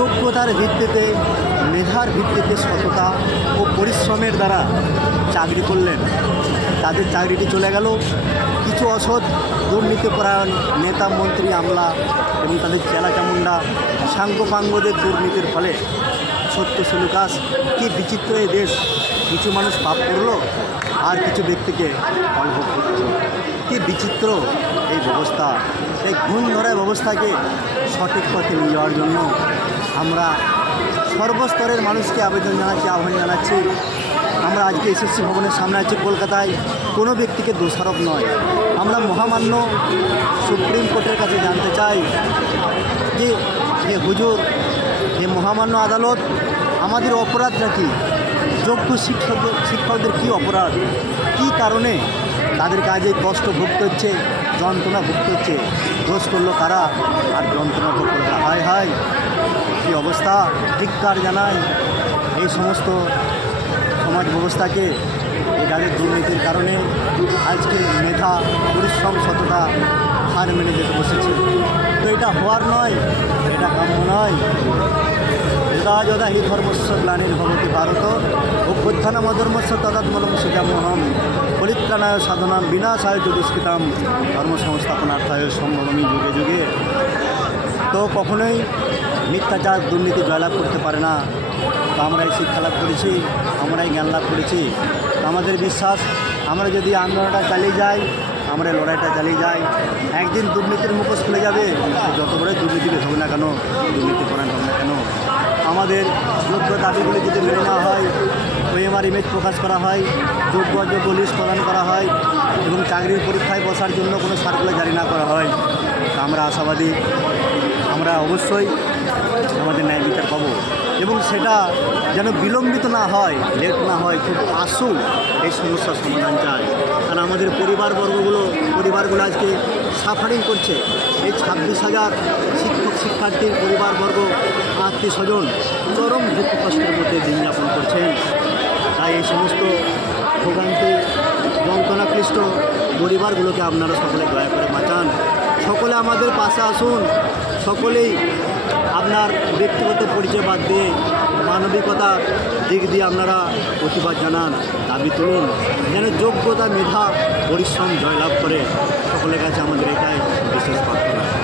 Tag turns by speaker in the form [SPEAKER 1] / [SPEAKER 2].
[SPEAKER 1] যোগ্যতার ভিত্তিতে, মেধার ভিত্তিতে সততা ও পরিশ্রমের দ্বারা চাকরি করলেন। তাদের চাকরিটি চলে গেল। কিছু অসৎ দুর্নীতিপরায়ণ নেতা মন্ত্রী আমলা এবং তাদের চেলা চামুন্ডা সাঙ্গপাঙ্গদের দুর্নীতির ফলে সত্য সুলুকাস কি বিচিত্র এই দেশ। কিছু মানুষ পাপ করল, আর কিছু ব্যক্তিকে ফলভোগ করল। কি বিচিত্র এই ব্যবস্থা। এই ঘুম ধরা ব্যবস্থাকে সঠিক পথে নিয়ে যাওয়ার জন্য আমরা সর্বস্তরের মানুষকে আবেদন জানাচ্ছি, আহ্বান জানাচ্ছি। আমরা আজকে এসএসসি ভবনের সামনে আছি কলকাতায়। কোনো ব্যক্তিকে দোষারোপ নয়। আমরা মহামান্য সুপ্রিম কোর্টের কাছে জানতে চাই যে, হে হুজুর, হে মহামান্য আদালত, আমাদের অপরাধটা কী? যোগ্য শিক্ষক শিক্ষকদের কী অপরাধ? কী কারণে তাদের কাজে কষ্ট ভুগতে হচ্ছে যন্ত্রণা ভুগতে হচ্ছে দোষ করল কারা? আর যন্ত্রণা ভোগ করল কারা? হায় হায়, কী অবস্থা? ধিক্কার জানাই এই সমস্ত সমাজ ব্যবস্থাকে যাদের দুর্নীতির কারণে আজকে মেধা, পরিশ্রম, সততা হার মেনে যেতে বসেছে। তো এটা হওয়ার নয়, এটা কাম্য নয়। যদা যদা হি ধর্মস্ব গ্লানির ভবতি ভারত। অভ্যুত্থানম অধর্মস্য তদাত্মলম সুজামোহম পরিত্রাণায় সাধনাম বিনাশায় যুদুষ্কৃতাম ধর্ম সংস্থাপনার্থায় সম্ভবমী যুগে যুগে। তো কখনোই মিথ্যাচার, দুর্নীতি জয়লাভ করতে পারে না। তো আমরা এই শিক্ষা লাভ করেছি আমরা এই জ্ঞান লাভ করেছি। আমাদের বিশ্বাস, আমরা যদি আন্দোলনটা চালিয়ে যাই আমরা লড়াইটা চালিয়ে যাই। একদিন দুর্নীতির মুখোশ খুলে যাবে, যত বড় দুর্নীতিবিদ হবে না কেন, দুর্নীতি করান হবে না কেন। আমাদের যোগ্য দাবিগুলি যদি মেনে নেওয়া হয় ওএমআর ইমেজ প্রকাশ করা হয়, যোগ্য অযোগ্য লিস্ট প্রদান করা হয় এবং চাকরির পরীক্ষায় বসার জন্য কোনো সার্কুলার জারি না করা হয়, তা আমরা আশাবাদী। আমরা অবশ্যই আমাদের ন্যায় বিচার পাবো এবং সেটা যেন বিলম্বিত না হয় লেট না হয়, খুব আশু এই সমস্যার সমাধান চাই। কারণ আমাদের পরিবারবর্গগুলো, পরিবারগুলো আজকে সাফারিং করছে। এই ছাব্বিশ হাজার শিক্ষার্থীর পরিবারবর্গ আত্মীয় স্বজন চরম দুঃখ কষ্টের মধ্যে দিন যাপন করছেন। তাই এই সমস্ত ভোগান্তি, যন্ত্রণাক্লিষ্ট পরিবারগুলোকে আপনারা সকলে দয়া করে বাঁচান। সকলে আমাদের পাশে আসুন। সকলেই আপনার ব্যক্তিগত পরিচয় বাদ দিয়ে মানবিকতার দিক দিয়ে আপনারা প্রতিবাদ জানান, দাবি তুলুন। যেন যোগ্যতা, মেধা, পরিশ্রম জয়লাভ করে সকলের কাছে আমাদের এটাই বিশেষ প্রার্থনা।